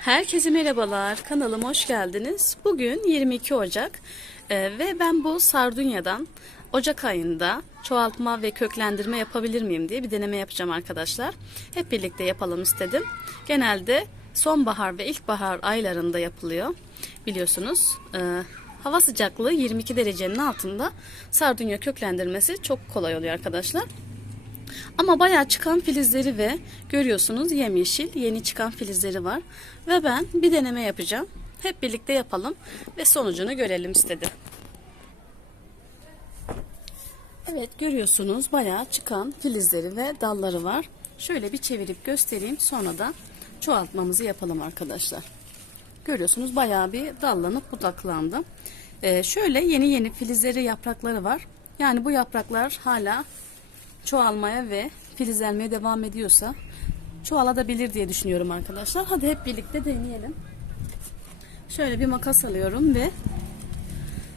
Herkese merhabalar. Kanalıma hoş geldiniz. Bugün 22 Ocak e, ve ben bu Sardunya'dan Ocak ayında çoğaltma ve köklendirme yapabilir miyim diye bir deneme yapacağım arkadaşlar. Hep birlikte yapalım istedim. Genelde sonbahar ve ilkbahar aylarında yapılıyor. Biliyorsunuz e, hava sıcaklığı 22 derecenin altında sardunya köklendirmesi çok kolay oluyor arkadaşlar. Ama bayağı çıkan filizleri ve görüyorsunuz yemyeşil yeni çıkan filizleri var. Ve ben bir deneme yapacağım. Hep birlikte yapalım ve sonucunu görelim istedim. Evet görüyorsunuz bayağı çıkan filizleri ve dalları var. Şöyle bir çevirip göstereyim sonra da çoğaltmamızı yapalım arkadaşlar. Görüyorsunuz bayağı bir dallanıp budaklandı. Ee, şöyle yeni yeni filizleri yaprakları var. Yani bu yapraklar hala çoğalmaya ve filizlenmeye devam ediyorsa çoğalabilir diye düşünüyorum arkadaşlar. Hadi hep birlikte deneyelim. Şöyle bir makas alıyorum ve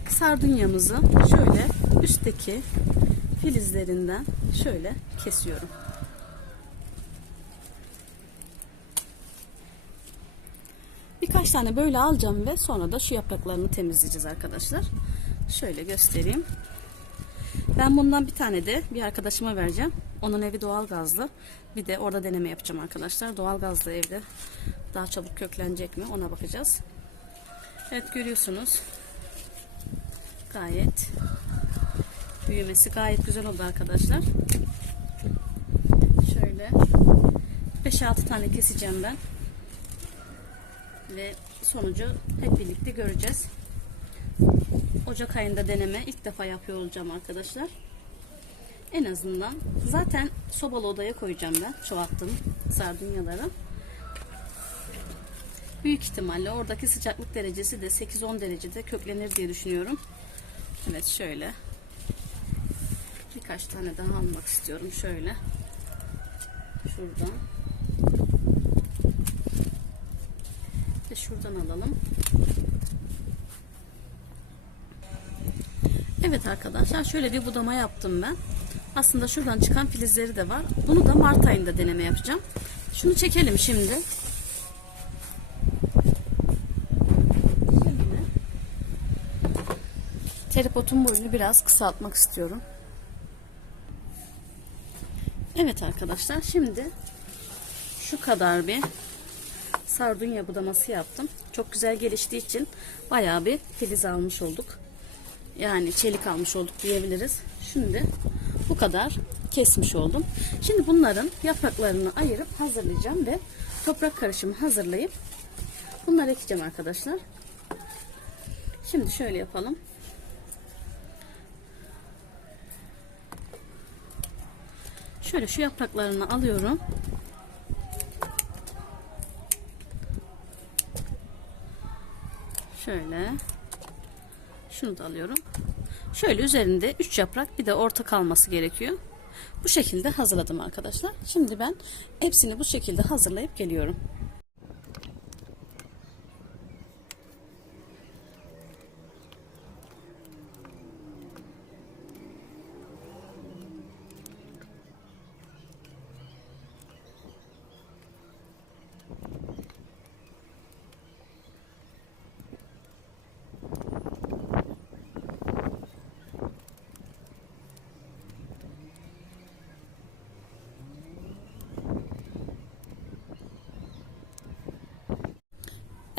sardunyamızı şöyle üstteki filizlerinden şöyle kesiyorum. Birkaç tane böyle alacağım ve sonra da şu yapraklarını temizleyeceğiz arkadaşlar. Şöyle göstereyim. Ben bundan bir tane de bir arkadaşıma vereceğim. Onun evi doğal gazlı. Bir de orada deneme yapacağım arkadaşlar. Doğal gazlı evde daha çabuk köklenecek mi ona bakacağız. Evet görüyorsunuz. Gayet büyümesi gayet güzel oldu arkadaşlar. Şöyle 5-6 tane keseceğim ben. Ve sonucu hep birlikte göreceğiz. Ocak ayında deneme ilk defa yapıyor olacağım arkadaşlar. En azından zaten sobalı odaya koyacağım ben çoğalttım sardunyaları. Büyük ihtimalle oradaki sıcaklık derecesi de 8-10 derecede köklenir diye düşünüyorum. Evet şöyle. Birkaç tane daha almak istiyorum şöyle. Şuradan. Ve şuradan alalım. Evet arkadaşlar şöyle bir budama yaptım ben. Aslında şuradan çıkan filizleri de var. Bunu da Mart ayında deneme yapacağım. Şunu çekelim şimdi. Teripotun boyunu biraz kısaltmak istiyorum. Evet arkadaşlar şimdi şu kadar bir sardunya budaması yaptım. Çok güzel geliştiği için bayağı bir filiz almış olduk. Yani çelik almış olduk diyebiliriz. Şimdi bu kadar kesmiş oldum. Şimdi bunların yapraklarını ayırıp hazırlayacağım ve toprak karışımı hazırlayıp bunları ekeceğim arkadaşlar. Şimdi şöyle yapalım. Şöyle şu yapraklarını alıyorum. Şöyle. Şunu da alıyorum. Şöyle üzerinde 3 yaprak bir de orta kalması gerekiyor. Bu şekilde hazırladım arkadaşlar. Şimdi ben hepsini bu şekilde hazırlayıp geliyorum.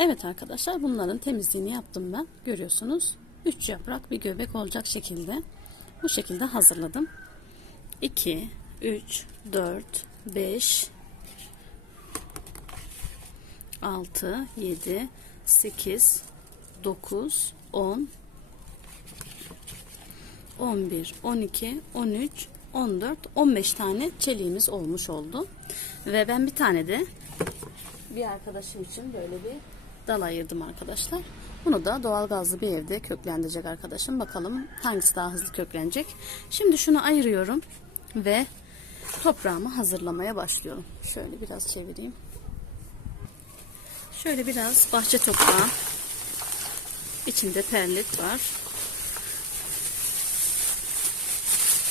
Evet arkadaşlar bunların temizliğini yaptım ben. Görüyorsunuz. 3 yaprak bir göbek olacak şekilde. Bu şekilde hazırladım. 2, 3, 4, 5, 6, 7, 8, 9, 10, 11, 12, 13, 14, 15 tane çeliğimiz olmuş oldu. Ve ben bir tane de bir arkadaşım için böyle bir dal ayırdım arkadaşlar. Bunu da doğal gazlı bir evde köklendirecek arkadaşım. Bakalım hangisi daha hızlı köklenecek. Şimdi şunu ayırıyorum ve toprağımı hazırlamaya başlıyorum. Şöyle biraz çevireyim. Şöyle biraz bahçe toprağı. İçinde perlit var.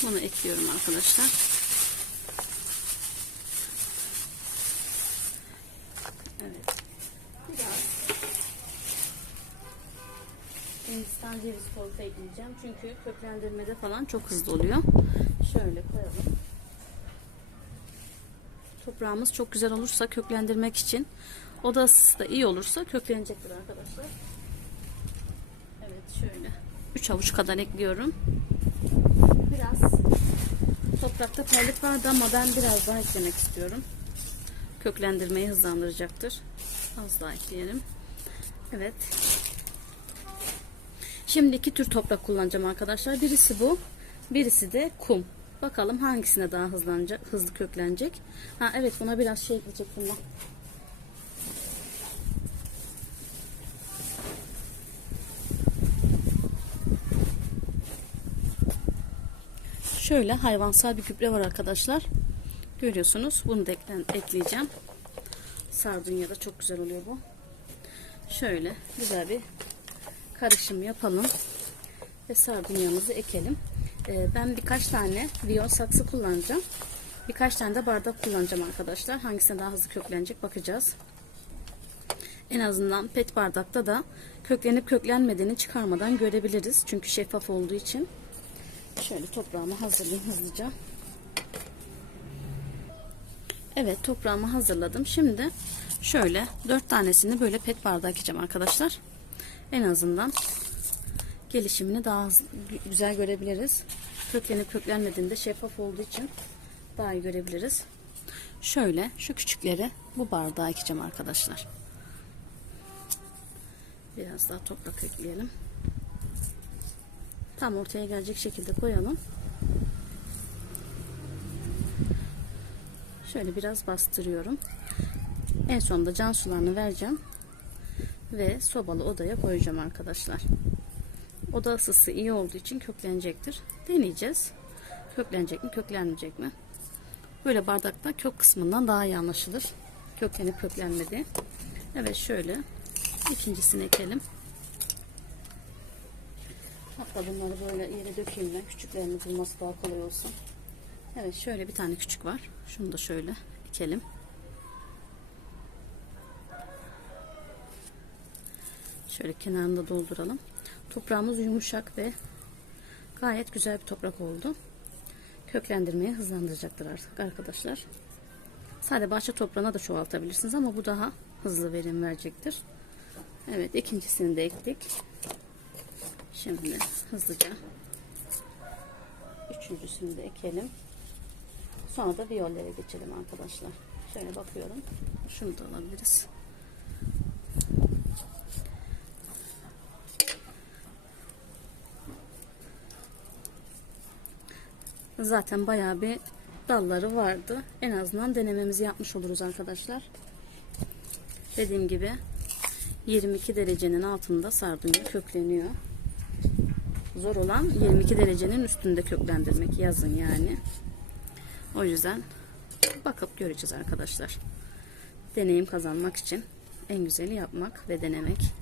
Bunu ekliyorum arkadaşlar. Evet. biraz Hindistan cevizi tozu ekleyeceğim. Çünkü köklendirmede falan çok hızlı oluyor. Şöyle koyalım. Toprağımız çok güzel olursa köklendirmek için oda ısısı da iyi olursa köklenecektir arkadaşlar. Evet şöyle 3 avuç kadar ekliyorum. Biraz toprakta terlik vardı ama ben biraz daha eklemek istiyorum. Köklendirmeyi hızlandıracaktır. Az daha ekleyelim. Evet. Şimdi iki tür toprak kullanacağım arkadaşlar. Birisi bu, birisi de kum. Bakalım hangisine daha hızlanacak, hızlı köklenecek. Ha evet buna biraz şey ekleyecektim ben. Şöyle hayvansal bir gübre var arkadaşlar. Görüyorsunuz. Bunu da ekleyeceğim. Sardunya'da çok güzel oluyor bu. Şöyle güzel bir karışım yapalım. Ve sardunyamızı ekelim. Ee, ben birkaç tane viyol saksı kullanacağım. Birkaç tane de bardak kullanacağım arkadaşlar. Hangisine daha hızlı köklenecek bakacağız. En azından pet bardakta da köklenip köklenmediğini çıkarmadan görebiliriz. Çünkü şeffaf olduğu için. Şöyle toprağımı hazırlayayım hızlıca. Evet toprağımı hazırladım. Şimdi şöyle 4 tanesini böyle pet bardağa ekeceğim arkadaşlar. En azından gelişimini daha güzel görebiliriz. Köklenip köklenmediğinde şeffaf olduğu için daha iyi görebiliriz. Şöyle şu küçükleri bu bardağa ekeceğim arkadaşlar. Biraz daha toprak ekleyelim. Tam ortaya gelecek şekilde koyalım. Şöyle biraz bastırıyorum. En sonunda can sularını vereceğim. Ve sobalı odaya koyacağım arkadaşlar. Oda ısısı iyi olduğu için köklenecektir. Deneyeceğiz. Köklenecek mi köklenmeyecek mi? Böyle bardakta kök kısmından daha iyi anlaşılır. Köklenip köklenmedi. Evet şöyle ikincisini ekelim. Hatta bunları böyle yere dökeyim ben. Küçüklerini bulması daha kolay olsun. Evet şöyle bir tane küçük var. Şunu da şöyle ekelim. Şöyle kenarını da dolduralım. Toprağımız yumuşak ve gayet güzel bir toprak oldu. Köklendirmeyi hızlandıracaktır artık arkadaşlar. Sade bahçe toprağına da çoğaltabilirsiniz ama bu daha hızlı verim verecektir. Evet ikincisini de ektik. Şimdi hızlıca üçüncüsünü de ekelim. Sonra da viyollere geçelim arkadaşlar. Şöyle bakıyorum. Şunu da alabiliriz. Zaten bayağı bir dalları vardı. En azından denememizi yapmış oluruz arkadaşlar. Dediğim gibi 22 derecenin altında sardunya kökleniyor. Zor olan 22 derecenin üstünde köklendirmek yazın yani. O yüzden bakıp göreceğiz arkadaşlar. Deneyim kazanmak için en güzeli yapmak ve denemek.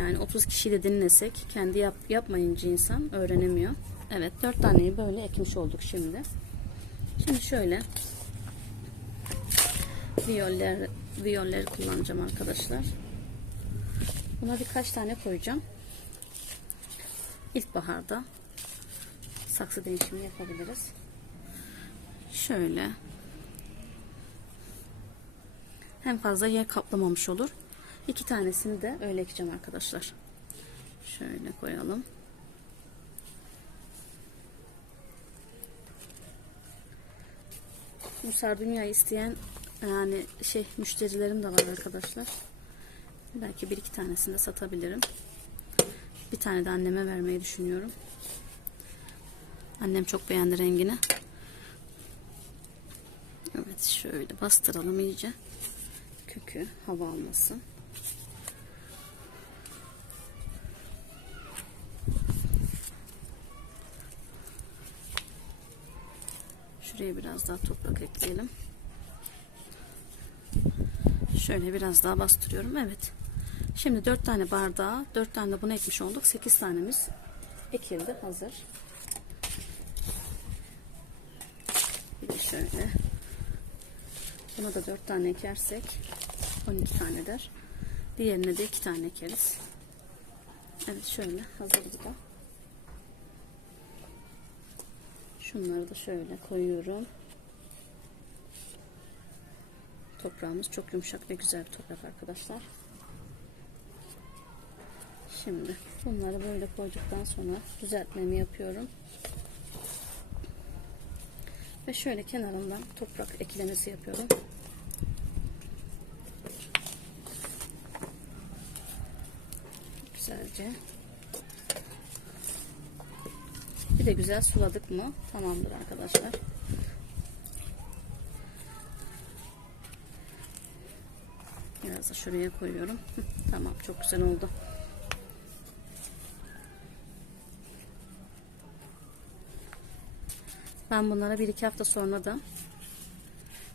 Yani 30 kişiyle dinlesek kendi yap, yapmayınca insan öğrenemiyor. Evet 4 taneyi böyle ekmiş olduk şimdi. Şimdi şöyle viyoller, viyolleri kullanacağım arkadaşlar. Buna birkaç tane koyacağım. İlkbaharda saksı değişimi yapabiliriz. Şöyle hem fazla yer kaplamamış olur. İki tanesini de öyle ekeceğim arkadaşlar. Şöyle koyalım. Bu sardunyayı isteyen yani şey müşterilerim de var arkadaşlar. Belki bir iki tanesini de satabilirim. Bir tane de anneme vermeyi düşünüyorum. Annem çok beğendi rengini. Evet şöyle bastıralım iyice. Kökü hava almasın. Şuraya biraz daha toprak ekleyelim. Şöyle biraz daha bastırıyorum. Evet. Şimdi 4 tane bardağa 4 tane de bunu ekmiş olduk. 8 tanemiz ekildi. Hazır. Bir de şöyle Buna da 4 tane ekersek 12 tane der. Diğerine de 2 tane ekeriz. Evet şöyle hazır bu da. Şunları da şöyle koyuyorum. Toprağımız çok yumuşak ve güzel bir toprak arkadaşlar. Şimdi bunları böyle koyduktan sonra düzeltmemi yapıyorum. Ve şöyle kenarından toprak eklemesi yapıyorum. Güzelce. Bir de güzel suladık mı tamamdır arkadaşlar. Biraz da şuraya koyuyorum. Tamam çok güzel oldu. Ben bunlara bir iki hafta sonra da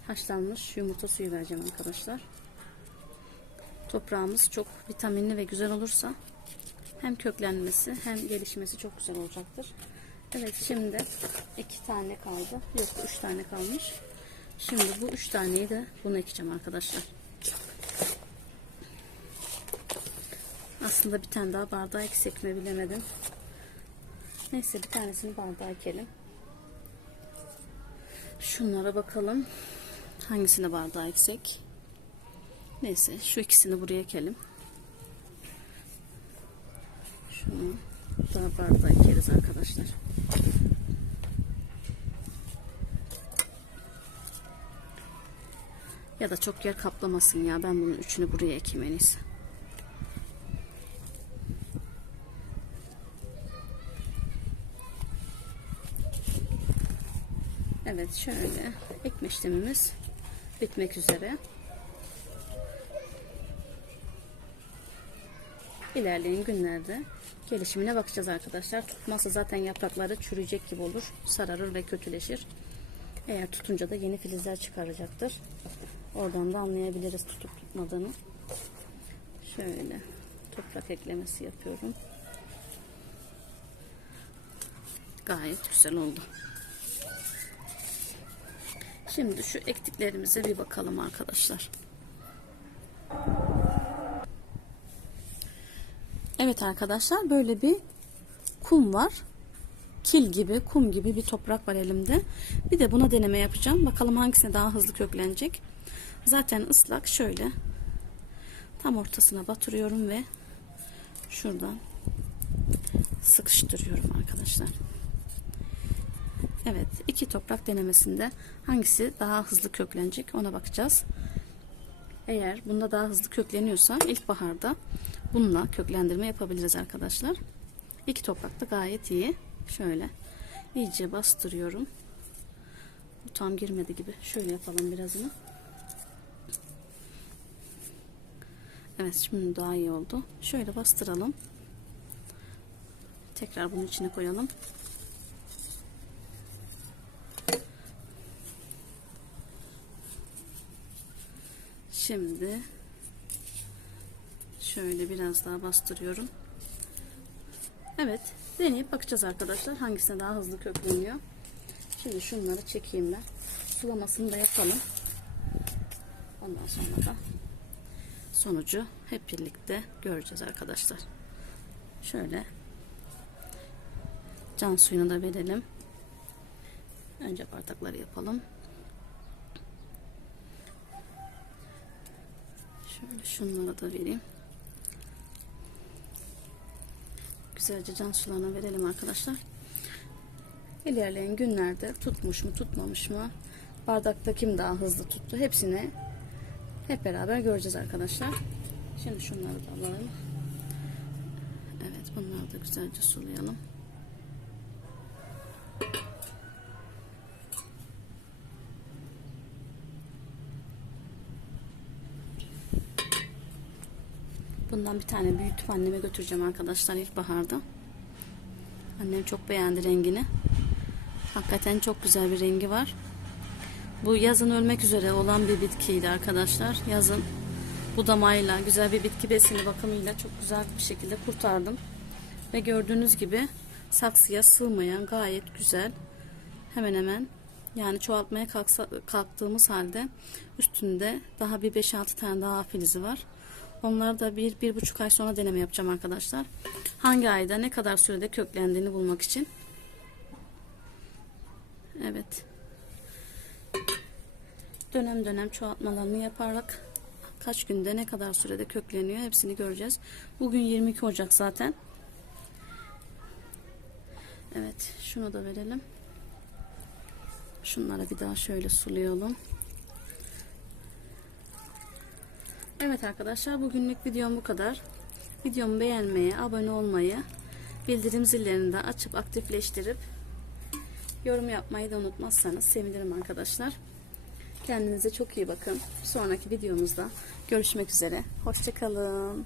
haşlanmış yumurta suyu vereceğim arkadaşlar. Toprağımız çok vitaminli ve güzel olursa hem köklenmesi hem gelişmesi çok güzel olacaktır. Evet şimdi iki tane kaldı. Yok üç tane kalmış. Şimdi bu üç taneyi de bunu ekeceğim arkadaşlar. Aslında bir tane daha bardağı eksik mi bilemedim. Neyse bir tanesini bardağa ekelim. Şunlara bakalım. Hangisine bardağı eksik? Neyse şu ikisini buraya ekelim. Şunu da bardağa ekeriz arkadaşlar. Ya da çok yer kaplamasın ya. Ben bunun üçünü buraya ekeyim en iyisi. Evet şöyle ekme işlemimiz bitmek üzere. İlerleyen günlerde gelişimine bakacağız arkadaşlar. Tutmazsa zaten yaprakları çürüyecek gibi olur. Sararır ve kötüleşir. Eğer tutunca da yeni filizler çıkaracaktır. Oradan da anlayabiliriz tutup tutmadığını. Şöyle toprak eklemesi yapıyorum. Gayet güzel oldu. Şimdi şu ektiklerimize bir bakalım arkadaşlar. Evet arkadaşlar böyle bir kum var. Kil gibi, kum gibi bir toprak var elimde. Bir de buna deneme yapacağım. Bakalım hangisine daha hızlı köklenecek. Zaten ıslak şöyle tam ortasına batırıyorum ve şuradan sıkıştırıyorum arkadaşlar. Evet, iki toprak denemesinde hangisi daha hızlı köklenecek ona bakacağız. Eğer bunda daha hızlı kökleniyorsa ilkbaharda bununla köklendirme yapabiliriz arkadaşlar. İki toprak da gayet iyi. Şöyle iyice bastırıyorum. Bu tam girmedi gibi. Şöyle yapalım birazını. Evet şimdi daha iyi oldu. Şöyle bastıralım. Tekrar bunun içine koyalım. Şimdi şöyle biraz daha bastırıyorum. Evet, deneyip bakacağız arkadaşlar hangisine daha hızlı kökleniyor. Şimdi şunları çekeyim ben. Sulamasını da yapalım. Ondan sonra da sonucu hep birlikte göreceğiz arkadaşlar. Şöyle can suyunu da verelim. Önce bardakları yapalım. Şöyle şunlara da vereyim. Güzelce can sularına verelim arkadaşlar. İlerleyen günlerde tutmuş mu tutmamış mı bardakta kim daha hızlı tuttu hepsini hep beraber göreceğiz arkadaşlar. Şimdi şunları da alalım. Evet bunları da güzelce sulayalım. Bundan bir tane büyütüp anneme götüreceğim arkadaşlar ilkbaharda. Annem çok beğendi rengini. Hakikaten çok güzel bir rengi var. Bu yazın ölmek üzere olan bir bitkiydi arkadaşlar. Yazın budamayla, güzel bir bitki besini bakımıyla çok güzel bir şekilde kurtardım. Ve gördüğünüz gibi saksıya sığmayan gayet güzel hemen hemen Yani çoğaltmaya kalksa, kalktığımız halde üstünde daha bir 5-6 tane daha filizi var. Onları da bir, bir buçuk ay sonra deneme yapacağım arkadaşlar. Hangi ayda ne kadar sürede köklendiğini bulmak için. Evet. Dönem dönem çoğaltmalarını yaparak kaç günde ne kadar sürede kökleniyor hepsini göreceğiz. Bugün 22 Ocak zaten. Evet şunu da verelim. Şunlara bir daha şöyle sulayalım. Evet arkadaşlar bugünlük videom bu kadar. Videomu beğenmeyi, abone olmayı, bildirim zillerini de açıp aktifleştirip yorum yapmayı da unutmazsanız sevinirim arkadaşlar. Kendinize çok iyi bakın. Sonraki videomuzda görüşmek üzere. Hoşçakalın.